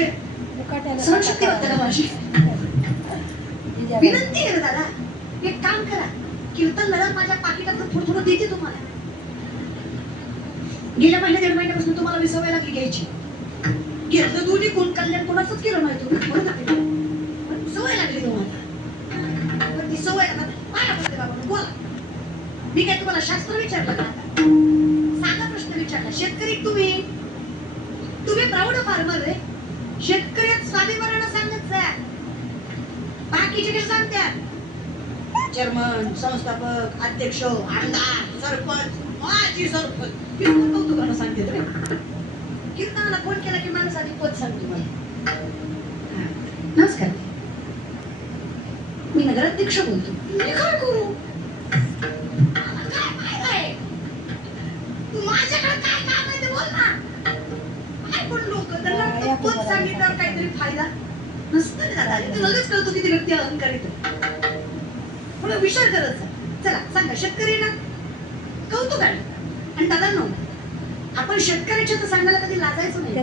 म्हणजे सहनशक्ती वाटते का माझी? विनंती आहे दादा, एक काम करा, कीर्तन दादा माझ्या पाकिटातलं थोडं थोडं देते तुम्हाला. गेल्या महिन्या 1.5 महिन्यापासून तुम्हाला मी सवय लागली घ्यायची. घेतलं दोन्ही कोण कल्याण कोणाचंच केलं नाही तुम्ही, पण सवय लागली तुम्हाला. पण ती सवय आता पाया पडते बाबा, बोला. मी काय तुम्हाला शास्त्र विचारलं का? साधा प्रश्न विचारला. शेतकरी तुम्ही प्राऊड फार्मर आहे. शेतकऱ्यात स्वाभिमानानं सांगत जा. बाकीचे काय सांगतात? चेअरमन, संस्थापक, अध्यक्ष, आमदार, सरपंच, माजी सरपंच, कीर्तन कौतुकानं सांगते रे. कीर्तनाला फोन केला की माणूस आधी पद सांगतो मला. नमस्कार, मी नगराध्यक्ष बोलतो. मी काय करू? काय तू माझ्याकडे काय काम आहे ते बोल ना. काय पण लोक त्यांना पद सांगितल्यावर काहीतरी फायदा नसतं ना दादा. ते लगेच कळतो की ती व्यक्ती अहंकारित आहे. म्हणून विचार करत जा. चला सांगा, शेतकरी ना कौतुक आहे. आणि दादा आपण शेतकऱ्याच्या तर सांगायला कधी लाजायचं नाही.